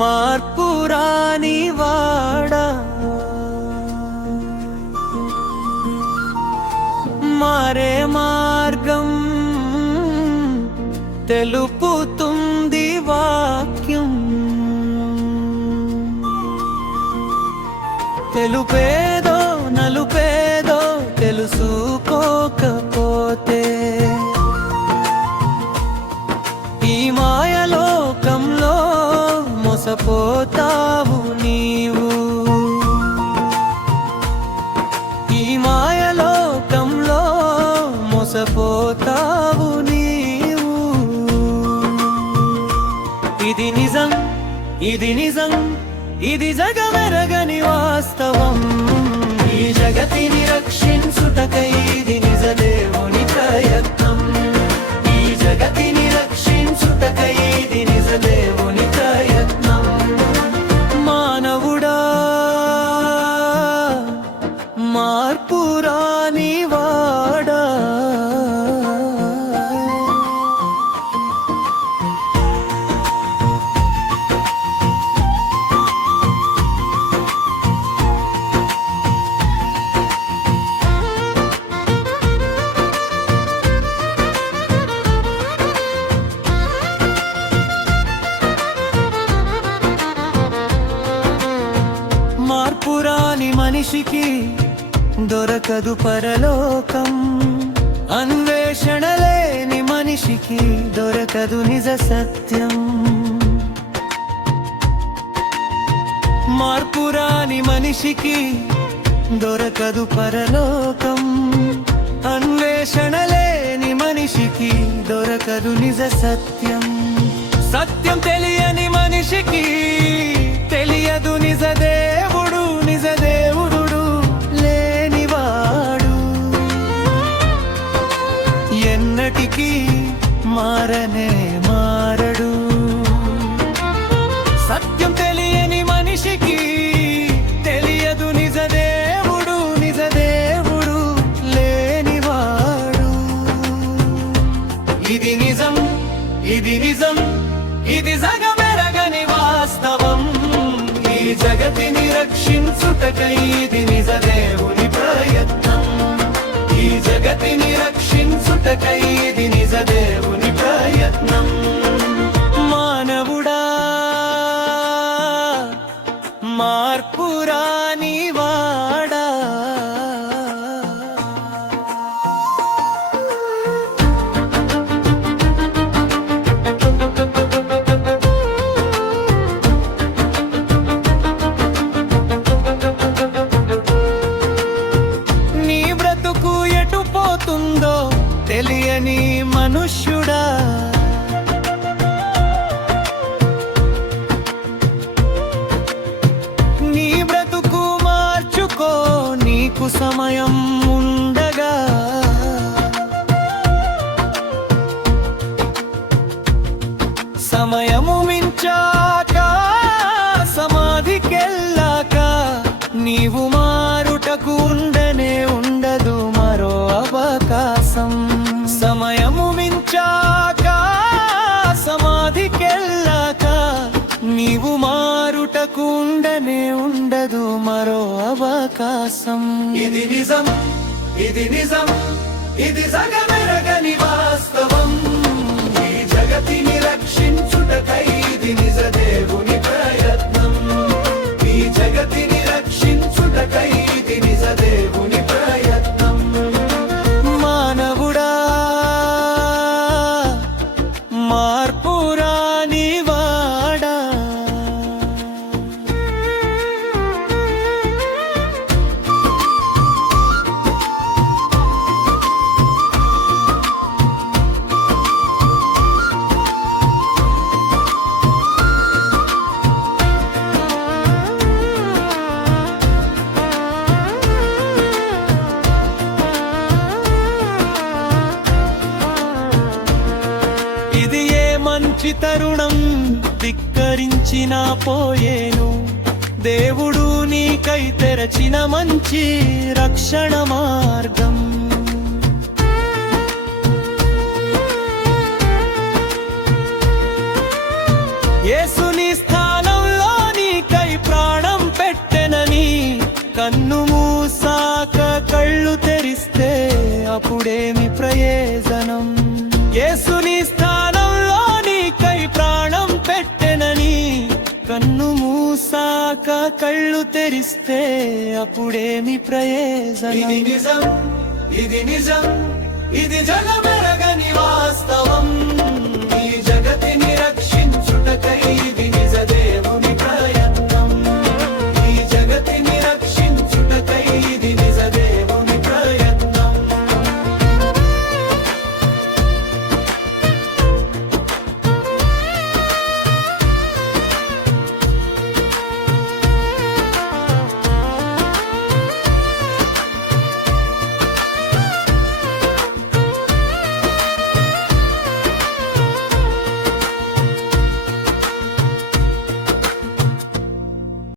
మార్పురాని వాడా మారే మార్గం తెలుపుతుంది వాక్యం. తెలుపేదో నలుపేదో తెలుసుకోకపోతే ఈ మాయలోకంలో మోసపోతావు నీవు. ఈ మాయలోకంలో మోసపోతావు నీవు. ఇది నిజం, ఇది నిజం, ఇది జగమెరగని వాస్తవం. ఈ జగతిని రక్షించుటకై ఇది నిజ దేవుని ప్రయత్నం. ఈ జగతిని రక్షించుటకై ఇది నిజ దేవుని ప్రయత్నం. మానవుడా మార్పురాని వాడా మార్పురాని మనిషికి దొరకదు పరలోకం. అన్వేషణ లేని మనిషికి దొరకదు నిజ సత్యం. మార్పురాని మనిషికి దొరకదు పరలోకం. అన్వేషణ లేని మనిషికి దొరకదు నిజ సత్యం. సత్యం తెలియని మనిషికి తెలియదు నిజ దేవుడు. నిజ దేవుడు లేనివాడు ఎన్నటికీ మారనే మారడు. సత్యం తెలియని మనిషికి తెలియదు నిజ దేవుడు. నిజ దేవుడు లేనివాడు. ఇది నిజం, ఇది నిజం, ఇది జగమెరగని వాస్తవం. ఈ జగతిని రక్షించుటకై ఇది నిజ దేవుని ప్రయత్నం. ఈ జగతిని రక్షించుటకై ఇది నిజ దేవుని ప్రయత్నం. మానవుడా మార్పురాని వాడా తెలియని మనుష్యుడా నీ బ్రతుకు మార్చుకో నీకు సమయం ఉండగా. సమయము మించాక సమాధికెళ్ళాక నీవు మారుటకు ఉండనే ఉండదు మరో అవకాశం. సమయము మించాక సమాధికెళ్ళాక నీవు మారుటకు ఉండనే ఉండదు మరో అవకాశం. ఇది నిజం, ఇది నిజం, ఇది జగమెరగని వాస్తవం. ఈ జగతిని రక్షించుటకై ఇది నిజ దేవుని ప్రయత్నం. ఈ జగతిని రక్షించుటకై ఇది నిజ దేవుని ప్రయత్నం. మానవుడా మార్పురాని వాడా మంచి తరుణం ధిక్కరించినా పోయేను. దేవుడు నీకై తెరచిన మంచి రక్షణ మార్గం. యేసుని స్థానంలో కన్ను మూసాక కళ్ళు తెరిస్తే అప్పుడేమి ప్రయోజనం. ఇది నిజం, ఇది నిజం, ఇది జగమెరగని వాస్తవం.